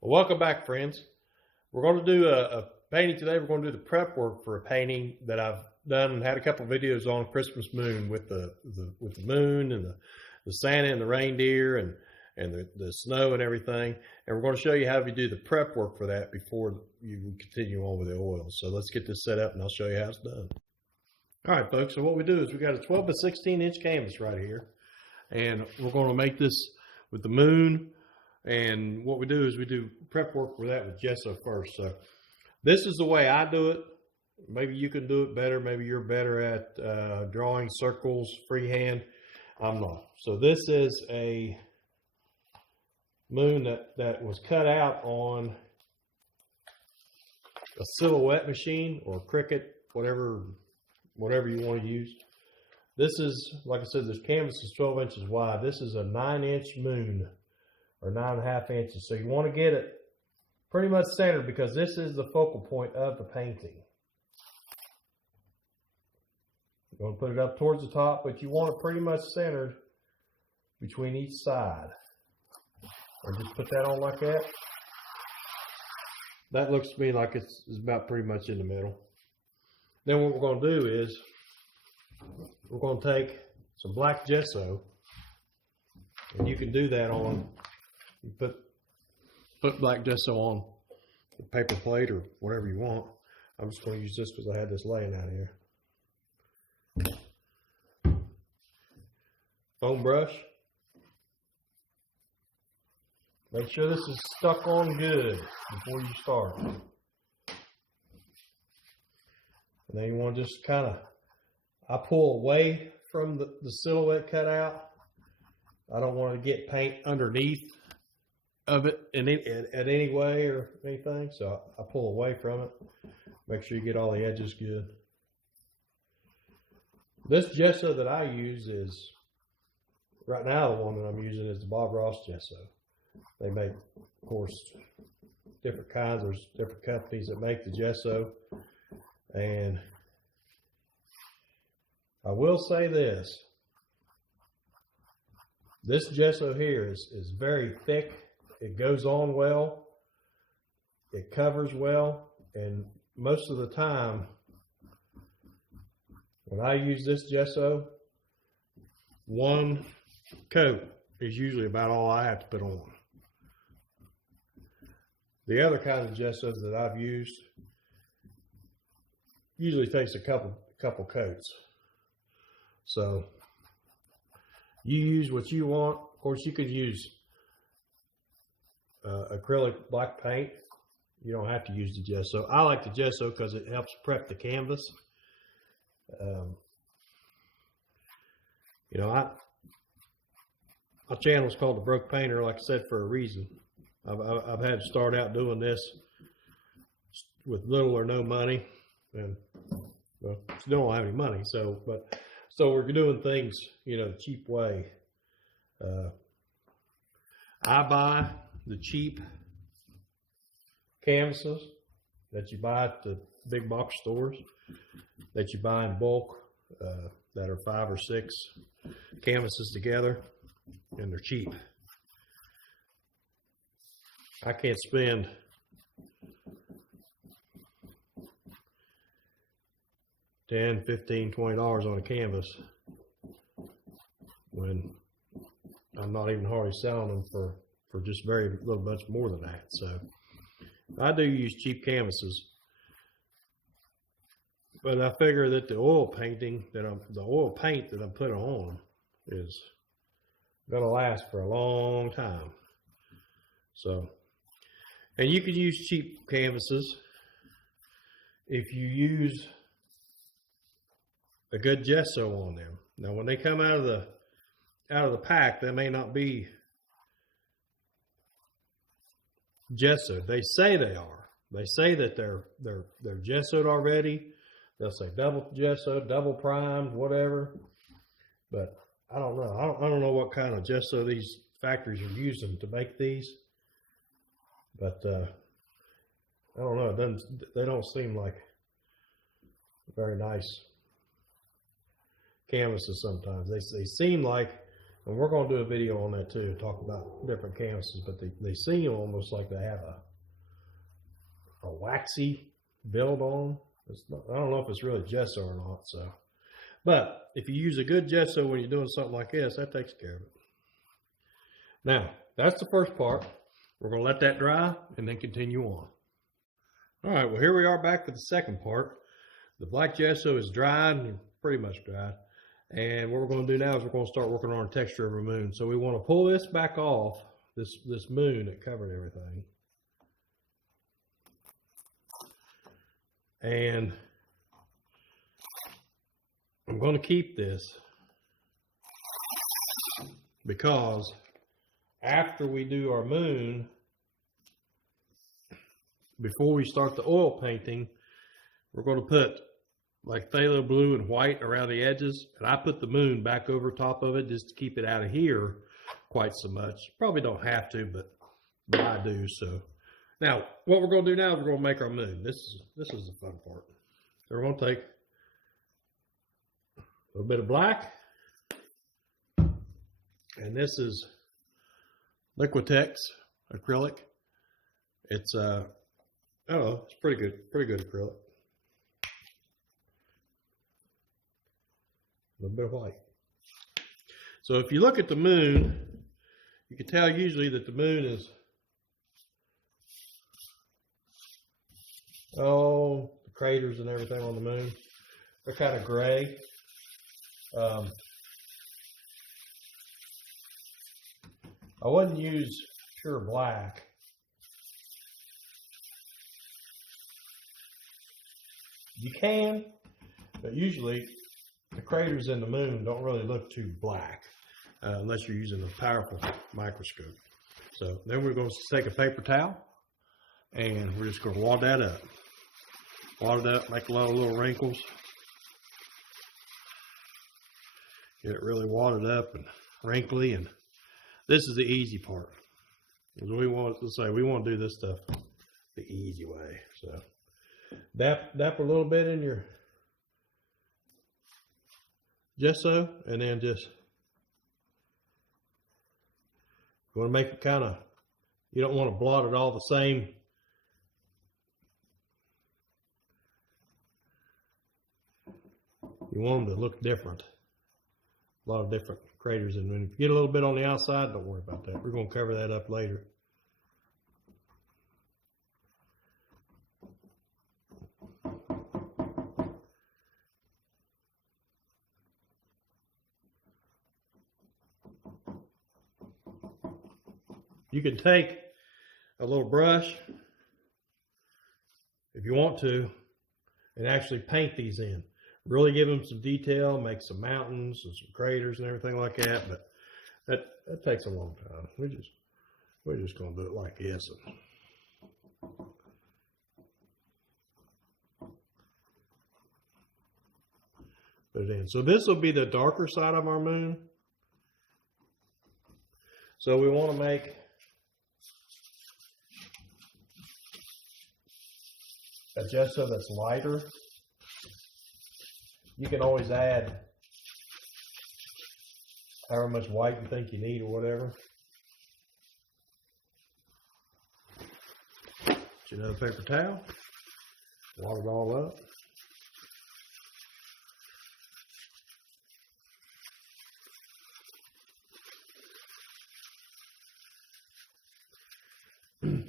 Well, welcome back, friends. We're going to do a painting today. We're going to do the prep work for a painting that I've done and had a couple of videos on Christmas moon with the moon and the Santa and the reindeer and the snow and everything. And we're going to show you how we do the prep work for that before you continue on with the oil. So let's get this set up and I'll show you how it's done. All right, folks. So what we do is we got a 12 by 16 inch canvas right here, and we're going to make this with the moon. And what we do is we do prep work for that with gesso first. So this is the way I do it. Maybe you can do it better. Maybe you're better at drawing circles freehand. I'm not. So this is a moon that was cut out on a silhouette machine or Cricut, whatever you want to use. This is, like I said, this canvas is 12 inches wide. This is a 9-inch moon, or 9.5 inches. So you want to get it pretty much centered because this is the focal point of the painting. You're going to put it up towards the top, but you want it pretty much centered between each side. Or just put that on like that. That looks to me like it's about pretty much in the middle. Then what we're going to do is we're going to take some black gesso, and you can do that on, you put black gesso on a paper plate or whatever you want. I'm just going to use this because I had this laying out here. Foam brush. Make sure this is stuck on good before you start. And then you want to just kind of, I pull away from the silhouette cutout. I don't want to get paint underneath of it at any way or anything, so I pull away from it. Make sure you get all the edges good. This gesso that I use is, right now the one that I'm using is the Bob Ross gesso. They make, of course, different kinds. There's different companies that make the gesso, and I will say this gesso here is very thick. It goes on well, it covers well, and most of the time when I use this gesso, one coat is usually about all I have to put on. The other kind of gessos that I've used usually takes a couple coats. So you use what you want. Of course, you could use acrylic black paint. You don't have to use the gesso. I like the gesso because it helps prep the canvas. My channel is called The Broke Painter, like I said, for a reason. I've had to start out doing this with little or no money, and well, still don't have any money. So we're doing things, the cheap way. I buy the cheap canvases that you buy at the big box stores, that you buy in bulk, that are 5 or 6 canvases together, and they're cheap. I can't spend $10, $15, $20 on a canvas when I'm not even hardly selling them for just very little much more than that. So I do use cheap canvases, but I figure that the oil paint that I'm putting on is going to last for a long time. So, and you can use cheap canvases if you use a good gesso on them. Now, when they come out of the pack, they may not be gesso. They say they are. They say that they're gessoed already. They'll say double gesso, double primed, whatever. But I don't know. I don't know what kind of gesso these factories are using to make these. But I don't know. They don't seem like very nice canvases sometimes. They seem like And we're going to do a video on that too, talk about different canvases, but they seem almost like they have a waxy build on. I don't know if it's really gesso or not. So, but if you use a good gesso when you're doing something like this, that takes care of it. Now, that's the first part. We're going to let that dry and then continue on. All right, well, here we are back for the second part. The black gesso is dried, pretty much dried. And what we're going to do now is we're going to start working on the texture of our moon. So we want to pull this back off, this moon that covered everything. And I'm going to keep this because after we do our moon, before we start the oil painting, we're going to put like phthalo blue and white around the edges, and I put the moon back over top of it just to keep it out of here quite so much. Probably don't have to, but I do. So now what we're going to do now is we're going to make our moon. This is the fun part. So we're going to take a little bit of black, and this is Liquitex acrylic. It's I don't know, it's pretty good acrylic. A little bit of white. So if you look at the moon, you can tell usually that the moon is, the craters and everything on the moon, they're kind of gray. I wouldn't use pure black. You can, but usually the craters in the moon don't really look too black unless you're using a powerful microscope. So then we're going to take a paper towel and we're just going to wad that up. Wad it up, make a lot of little wrinkles. Get it really wadded up and wrinkly, and this is the easy part. We want to do this stuff the easy way. So dap a little bit in your gesso, and then just you want to make it kind of, you don't want to blot it all the same. You want them to look different. A lot of different craters, and when you get a little bit on the outside, don't worry about that. We're going to cover that up later. You can take a little brush, if you want to, and actually paint these in. Really give them some detail, make some mountains and some craters and everything like that, but that takes a long time. We're just going to do it like this. Put it in. So this will be the darker side of our moon. So we want to make a gesso that's lighter. You can always add however much white you think you need or whatever. Get another paper towel, wad it all up.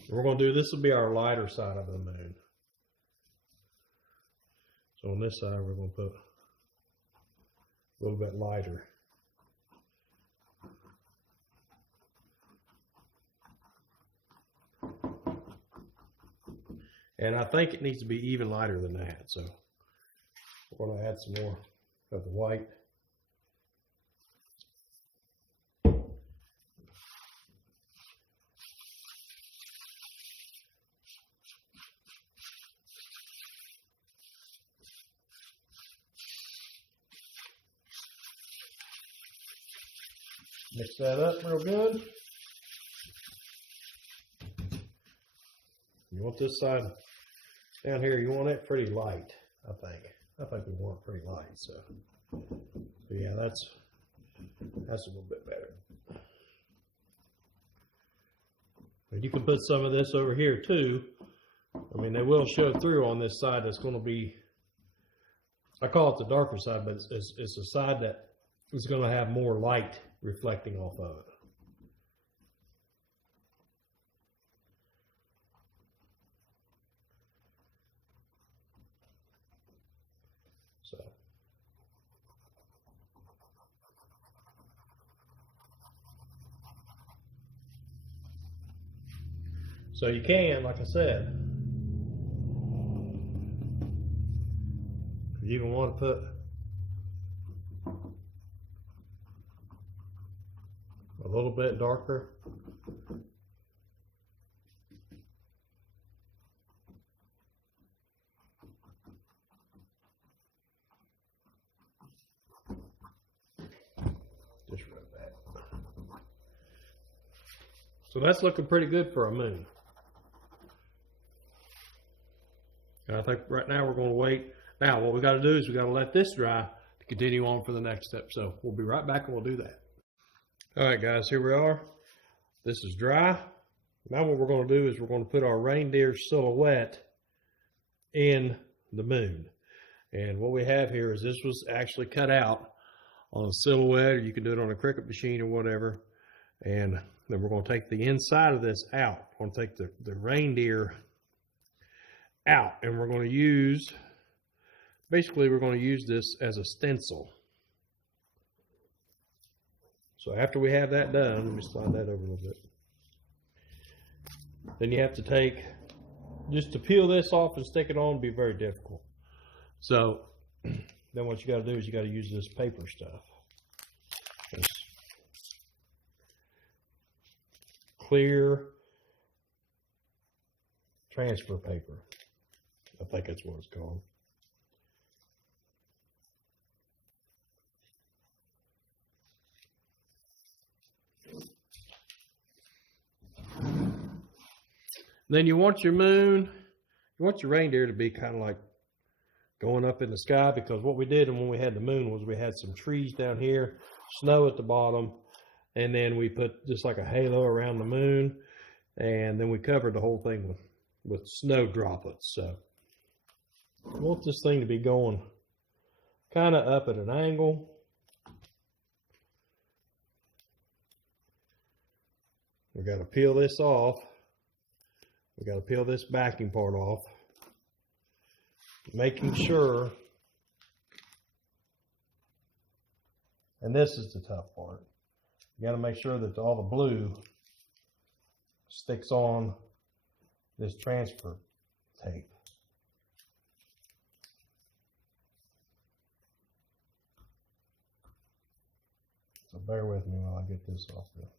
We're going to do, this will be our lighter side of the moon. So on this side, we're going to put a little bit lighter. And I think it needs to be even lighter than that. So we're going to add some more of the white. Mix that up real good. You want this side down here, you want it pretty light, I think. I think we want it pretty light, so yeah, that's That's a little bit better. And you can put some of this over here too. I mean, they will show through on this side. That's going to be, I call it the darker side, but it's a side that is going to have more light reflecting off of it. So you can, like I said, if you even want to put a little bit darker, just rub that. So that's looking pretty good for a moon. And I think right now we're going to wait. Now what we got to do is we got to let this dry to continue on for the next step. So we'll be right back and we'll do that. All right, guys, here we are. This is dry. Now what we're going to do is we're going to put our reindeer silhouette in the moon. And what we have here is this was actually cut out on a silhouette, or you can do it on a Cricut machine or whatever. And then we're going to take the inside of this out. We're going to take the reindeer out, and we're going to use, basically we're going to use this as a stencil. So after we have that done, let me slide that over a little bit. Then you have to take, just to peel this off and stick it on would be very difficult. So then what you got to do is you got to use this paper stuff. This clear transfer paper. I think that's what it's called. Then you want your moon, you want your reindeer to be kind of like going up in the sky, because what we did when we had the moon was we had some trees down here, snow at the bottom, and then we put just like a halo around the moon, and then we covered the whole thing with snow droplets. So I want this thing to be going kind of up at an angle. We got to peel this off. We got to peel this backing part off, making sure, and this is the tough part, you got to make sure that all the blue sticks on this transfer tape. So bear with me while I get this off there.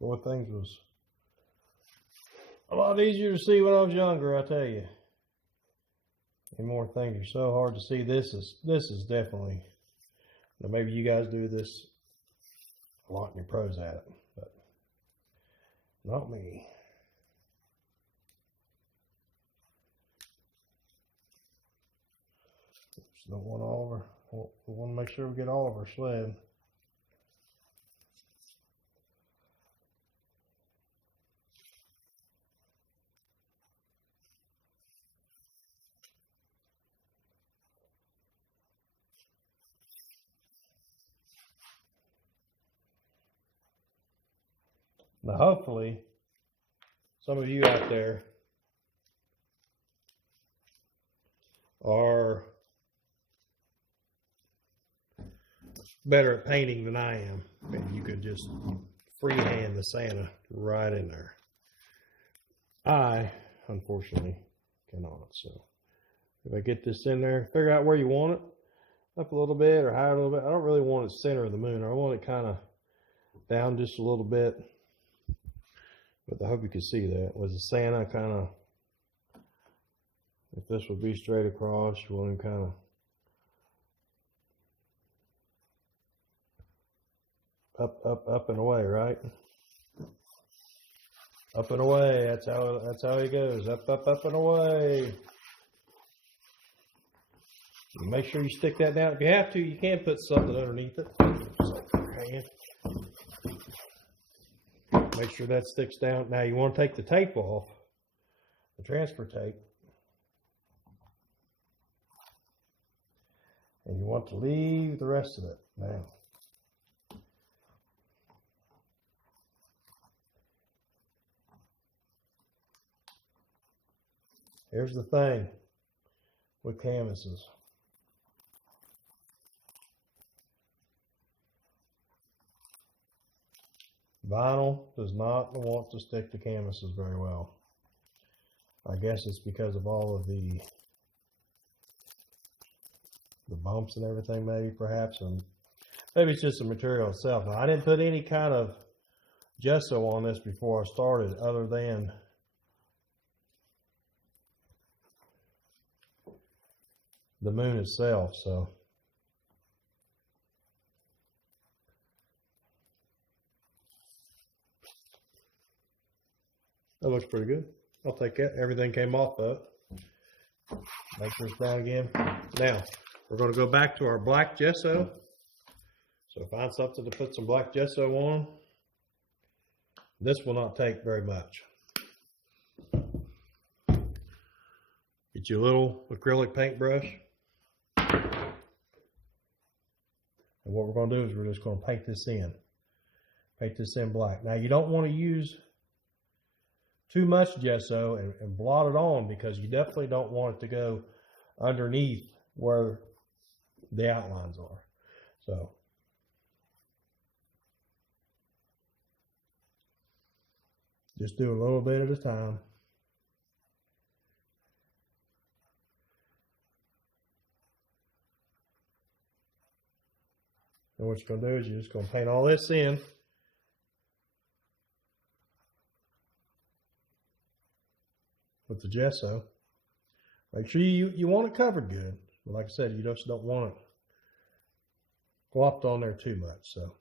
Boy, things was a lot easier to see when I was younger, I tell you. And more things are so hard to see. This is definitely, now maybe you guys do this a lot and you're pros at it, but not me. Just don't want all of our, we want to make sure we get all of our sled. Now, hopefully, some of you out there are better at painting than I am, and you could just freehand the Santa right in there. I, unfortunately, cannot. So, if I get this in there, figure out where you want it, up a little bit or higher a little bit. I don't really want it center of the moon. I want it kind of down just a little bit. But I hope you can see that. Was the Santa kind of If this would be straight across, you want him kind of up and away, right? Up and away. That's how he goes. Up and away. And make sure you stick that down. If you have to, you can put something underneath it. Make sure that sticks down. Now you want to take the tape off, the transfer tape. And you want to leave the rest of it now. Here's the thing with canvases. Vinyl does not want to stick to canvases very well. I guess it's because of all of the bumps and everything, maybe, perhaps, and maybe it's just the material itself. Now, I didn't put any kind of gesso on this before I started, other than the moon itself, so that looks pretty good. I'll take that. Everything came off of it. Make sure it's down again. Now, we're going to go back to our black gesso. So find something to put some black gesso on. This will not take very much. Get you a little acrylic paintbrush. And what we're going to do is we're just going to paint this in. Paint this in black. Now you don't want to use too much gesso and blot it on, because you definitely don't want it to go underneath where the outlines are. So just do a little bit at a time. And what you're going to do is you're just going to paint all this in. With the gesso. Make sure you want it covered good. But like I said, you just don't want it glopped on there too much. So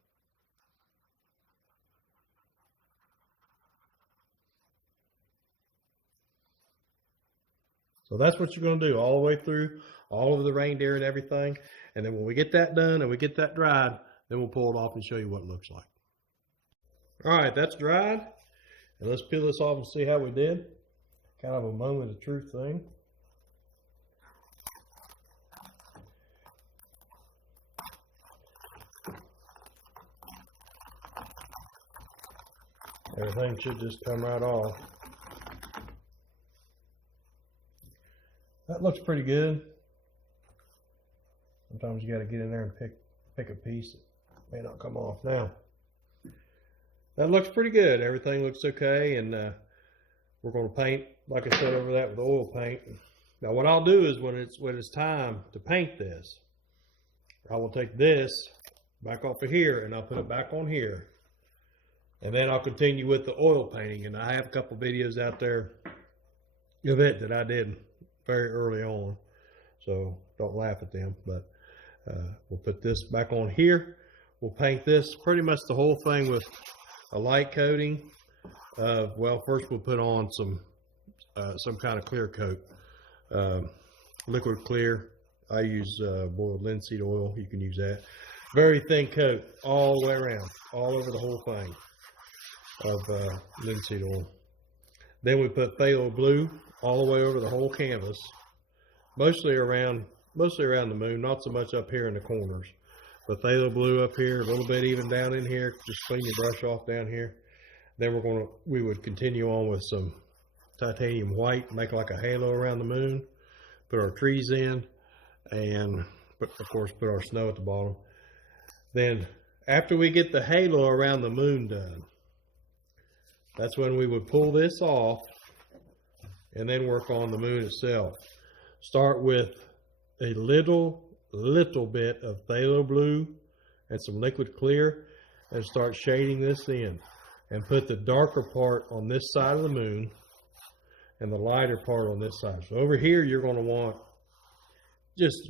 that's what you're going to do all the way through, all over the reindeer and everything. And then when we get that done and we get that dried, then we'll pull it off and show you what it looks like. All right, that's dried. And let's peel this off and see how we did. Kind of a moment of truth thing. Everything should just come right off. That looks pretty good. Sometimes you got to get in there and pick a piece that may not come off. Now, that looks pretty good. Everything looks okay, and we're going to paint, like I said, over that with oil paint. Now, what I'll do is when it's time to paint this, I will take this back off of here and I'll put it back on here, and then I'll continue with the oil painting. And I have a couple videos out there of it that I did very early on, so don't laugh at them. But we'll put this back on here. We'll paint this pretty much the whole thing with a light coating. Well, first we'll put on some kind of clear coat, liquid clear. I use boiled linseed oil. You can use that. Very thin coat all the way around, all over the whole thing of linseed oil. Then we put phthalo blue all the way over the whole canvas, mostly around the moon, not so much up here in the corners, but phthalo blue up here, a little bit even down in here. Just clean your brush off down here. Then we would continue on with some titanium white, make like a halo around the moon, put our trees in, and of course put our snow at the bottom. Then after we get the halo around the moon done, that's when we would pull this off and then work on the moon itself. Start with a little bit of phthalo blue and some liquid clear, and start shading this in. And put the darker part on this side of the moon, and the lighter part on this side. So over here, you're going to want just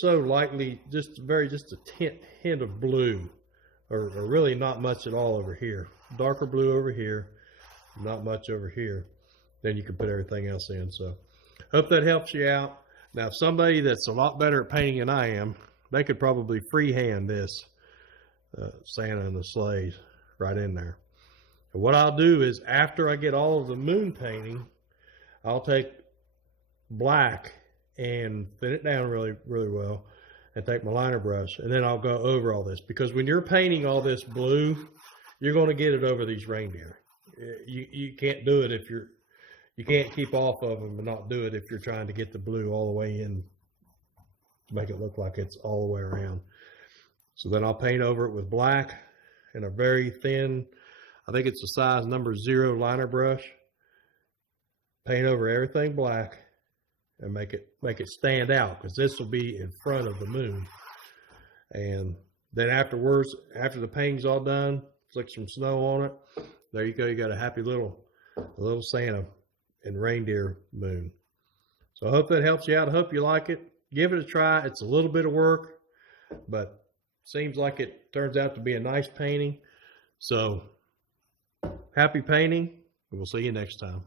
so lightly, just a hint of blue, or really not much at all over here. Darker blue over here, not much over here. Then you can put everything else in. So hope that helps you out. Now, if somebody that's a lot better at painting than I am, they could probably freehand this Santa and the sleighs right in there. And what I'll do is, after I get all of the moon painting, I'll take black and thin it down really well, and take my liner brush, and then I'll go over all this, because when you're painting all this blue, you're going to get it over these reindeer. You can't do it if you can't keep off of them and not do it if you're trying to get the blue all the way in to make it look like it's all the way around. So then I'll paint over it with black and a very thin, I think it's a size number 0 liner brush. Paint over everything black and make it stand out, because this will be in front of the moon. And then afterwards, after the painting's all done, flick some snow on it. There you go. You got a happy little Santa and reindeer moon. So I hope that helps you out. I hope you like it. Give it a try. It's a little bit of work, but seems like it turns out to be a nice painting. So happy painting, and we'll see you next time.